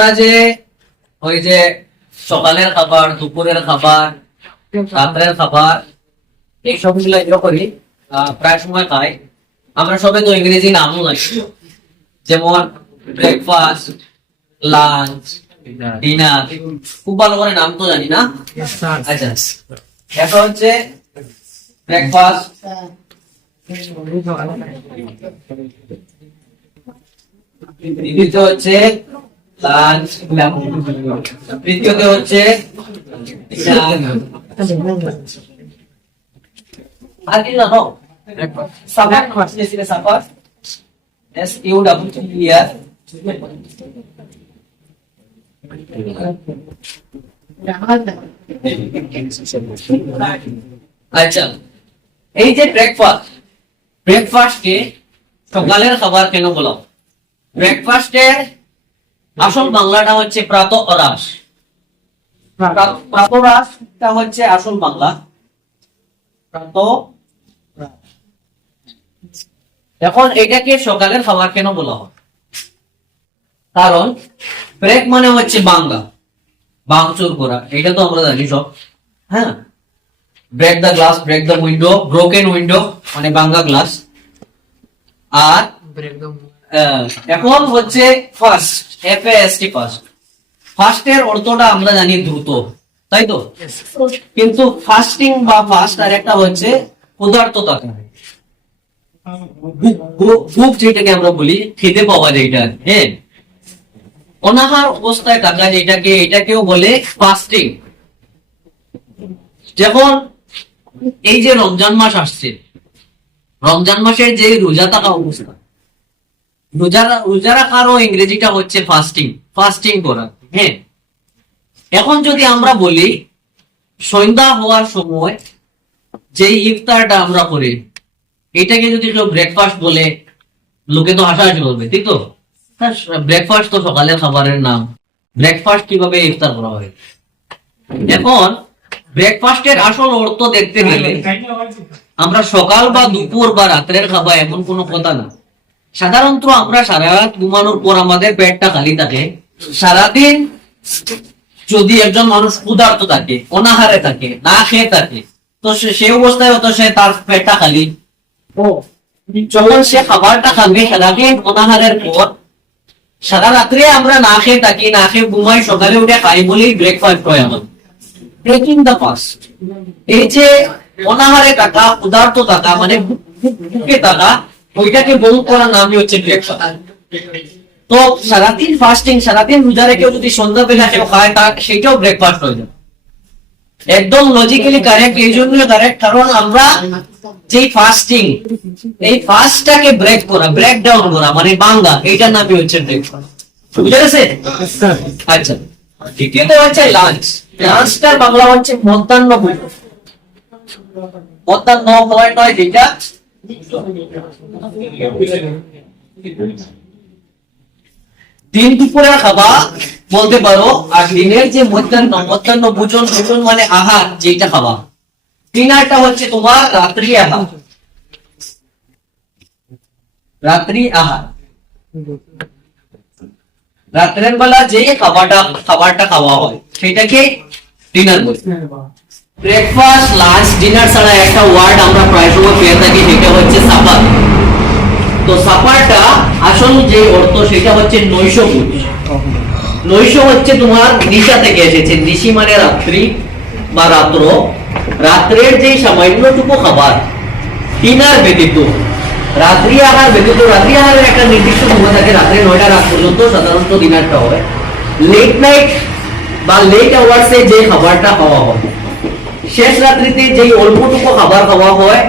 আমরা যে ওই যে সকালের খাবার, দুপুরের খাবার, রাত্রের খাবার এই সবগুলো এগুলো করি প্রায় সময় খাই। আমরা সবাই তো ইংরেজি নামও জানি, যেমন ব্রেকফাস্ট, লাঞ্চ, ডিনার, খুব ভালো করে নাম তো জানি না। আচ্ছা, এটা হচ্ছে ব্রেকফাস্ট, দ্বিতীয় হচ্ছে লাঞ্চ, তৃতীয়তে হচ্ছে আর কি জানো সাপার, সাপার SUPPER। আচ্ছা, এই যে ব্রেকফাস্টকে সকালের খাবার কেন বলা? ব্রেকফাস্টের আসল বাংলাটা হচ্ছে প্রাতঃরাশ। প্রাতঃরাশটা হচ্ছে আসল বাংলা। এখন এটাকে সকালের খাবার কেন বলা হয়? কারণ ব্রেক মানে হচ্ছে ভাঙচুর করা, এটা তো আমরা জানি সব। হ্যাঁ, break the glass, break the window, broken window মানে ভাঙা গ্লাস। আর এখন হচ্ছে ফাস্ট, FAST, ফাস্টের অর্থটা আমরা জানি দ্রুত, তাই তো? কিন্তু ফাস্টিং বা ফাস্ট আর একটা হচ্ছে ক্ষুধার্ত থাকা, ভুক যেটাকে আমরা বলি, খেতে পাওয়া যেটা, হ্যাঁ, অনাহার অবস্থায় থাকা যেটাকে, এটাকেও বলে ফাস্টিং। যখন এই যে রমজান মাস আসছে, রমজান মাসের যে রোজা থাকা অবস্থা, রোজা রাখারও ইংরেজিটা হচ্ছে ফাস্টিং করা। হ্যাঁ, এখন যদি আমরা বলি সন্ধ্যা হওয়ার সময় যে ইফতারটা আমরা করি, এটাকে যদি কেউ ব্রেকফাস্ট বলে, লোকে তো হাসাহাসি করবে, ঠিক তো? ব্রেকফাস্ট তো সকালের খাবারের নাম, ব্রেকফাস্ট কিভাবে ইফতার করা হয়? এখন ব্রেকফাস্টের আসল অর্থ দেখতে গেলে আমরা সকাল বা দুপুর বা রাত্রের খাবার এমন কোনো কথা না। সাধারণত আমরা সারা রাত ঘুমানোর পর আমাদের পেটটা খালি থাকে। সারাদিন যদি একজন মানুষ ক্ষুধার্ত থাকে, অনাহারে থাকে, না খেয়ে থাকে, তো সে অবস্থায় হতো সে তার পেটটা খালি। যখন সে খাবারটা খাবে সারাদিন অনাহারের পর, সারা রাত্রে আমরা না খেয়ে থাকি, না খেয়ে ঘুমাই, সকালে উঠে খাই বলেই ব্রেকফাস্ট হয় আমার। ব্রেকিং দ্য ফাস্ট, এই যে অনাহারে থাকা, ক্ষুধার্ত থাকা মানে বুকে থাকা, ওইটাকে বন্ধ করার নামই হচ্ছে ব্রেকফাস্ট। তো সারাদিন ফাস্টিং, সারাদিন রোজা রেখে যদি সন্ধ্যাবেলা কেউ খায়, তা সেটাও ব্রেকফাস্ট হয়ে যায়। একদম লজিক্যালি কারেক্ট। এই জন্য কারেক্ট কারণ আমরা যে ফাস্টিং, এই ফাস্টটাকে ব্রেক করা, ব্রেক ডাউন করা মানে ভাঙা, এইটার নামই হচ্ছে ব্রেকফাস্ট। বুঝে গেছে? আচ্ছা, দ্বিতীয়ত হচ্ছে লাঞ্চ। লাঞ্চটার বাংলা হচ্ছে মধ্যাহ্ন ভোজন। মধ্যাহ্ন নয় যেটা দিন দুপুরের খাবার বলতে পারো। আর দিনের যে মধ্যাহ্ন ভোজন মানে আহার, যেটা খাওয়া। ডিনারটা হচ্ছে তোমার রাত্রি আহার। রাত্রের বেলা যে খাবারটা খাওয়া হয় সেটাকে ডিনার বলে। ব্রেকফাস্ট, লাঞ্চ, ডিনার ছাড়া একটা ওয়ার্ড আমরা প্রায় সময় পেয়ে থাকি, সেটা হচ্ছে সাপার। তো সাপারটা আসল যে অর্থ সেটা হচ্ছে নৈশভোজ। নৈশ হচ্ছে তোমার নিশা থেকে এসেছে, নিশি মানে রাত্রি বা রাত্র। রাত্রের যে সামান্যটুকু খাবার, ডিনার ব্যতীত, রাত্রি আহার ব্যতীত, রাত্রি আহারের একটা নির্দিষ্ট সময় থাকে, রাত্রে 9টা রাত পর্যন্ত সাধারণত ডিনারটা হয়। লেট নাইট বা লেট আওয়ার্সে যে খাবারটা খাওয়া হয়, শেষ রাত্রিতে যে অল্পটুকু খাবার খাওয়া হয়।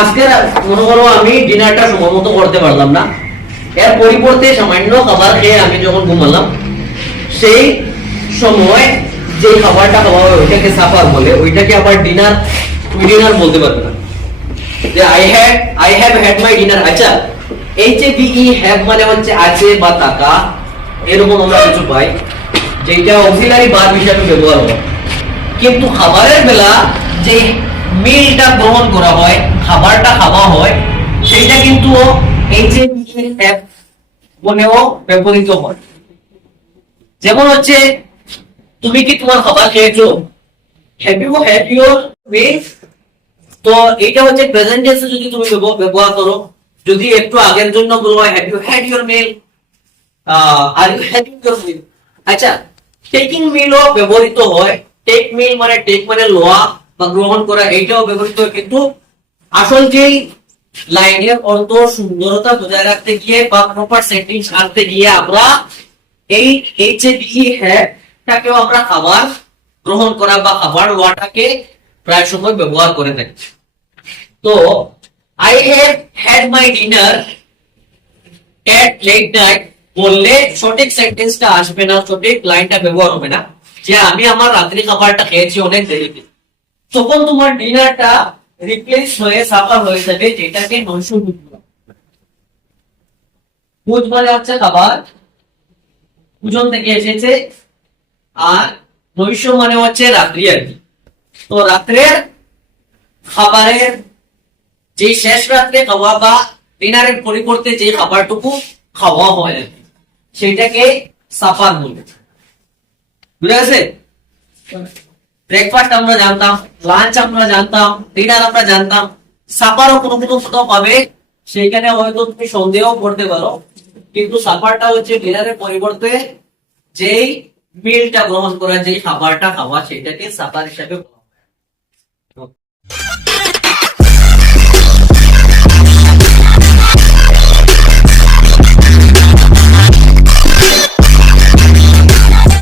আজকে মনে করো আমি ডিনারটা সময় মতো করতে পারলাম না, এর পরিবর্তে সামান্য খাবার খেয়ে আমি যখন ঘুমালাম, সেই সময় যে খাবারটা খাওয়া হয় ওইটাকে সাফার বলে। ওইটাকে আবার ডিনার বলতে পারবে না যে I have had my dinner. আচ্ছা, HAVE হ্যাভ মানে হচ্ছে আছে বা থাকা, এরকম আমরা কিছু পাই যেটা অক্সিলারি ভার্ব হিসেবে ব্যবহার হয়। কিন্তু খাবারের বেলা যে মিলটা গ্রহণ করা হয়, খাবারটা খাওয়া হয়, সেটা কিন্তু HAVE বলেও ব্যবহৃত হয়। যেমন হচ্ছে তুমি কি তোমার খাবার খেয়েছো, have you had your meal. তো এটা হচ্ছে প্রেজেন্ট টেন্সে যদি তুমি ব্যবহার করো, যদি একটু আগের জন্য বলো have you had your meal, are you having your meal. আচ্ছা, টেকিং মিলও ব্যবহৃত হয়। টেক মিল মানে টেক মানে লওয়া বা গ্রহণ করা, এইটাও ব্যবহৃত হয়। কিন্তু আসল যেই লাইনের অর্থ সুন্দরতা বজায় রাখতে গিয়ে বা প্রপার সেন্টেন্স আনতে গিয়ে আমরা এই এইচ এ বি হ্যাটাকেও আমরা খাবার গ্রহণ করা বা খাবার লওয়াটাকে প্রায় সময় ব্যবহার করে থাকি। তো I have had my dinner at late night বললে সঠিক সেন্টেন্সটা আসবে না, সঠিক লাইনটা ব্যবহার হবে না, যে আমি আমার রাত্রি খাবারটা খেয়েছি অনেক দেরিতে। তখন তোমার ডিনারটা রিপ্লেস হয়ে সাফার হয়ে যাবে, যেটাকে নৈশ ভোজ বলা হয়। ভোজ মানে হচ্ছে খাবার, ভোজন থেকে এসেছে, আর নৈশ মানে হচ্ছে রাত্রি আর কি। তো রাত্রের খাবারের যে শেষ রাত্রে খাওয়া বা ডিনারের পরিবর্তে যে খাবারটুকু খাওয়া হয় আর কি, সেটাকে সাফার বলে। বুঝা গেছে? ব্রেকফাস্ট আমরা জানতাম, লাঞ্চ আমরা জানতাম, ডিনার আমরা জানতাম, সাফারও কোনো কোনো কোথাও পাবে, সেইখানে হয়তো তুমি সন্দেহ করতে পারো। কিন্তু সাফারটা হচ্ছে ডিনারের পরিবর্তে যেই মিলটা গ্রহণ করা, যেই খাবারটা খাওয়া, সেটাকে সাফার হিসাবে বলা হয়।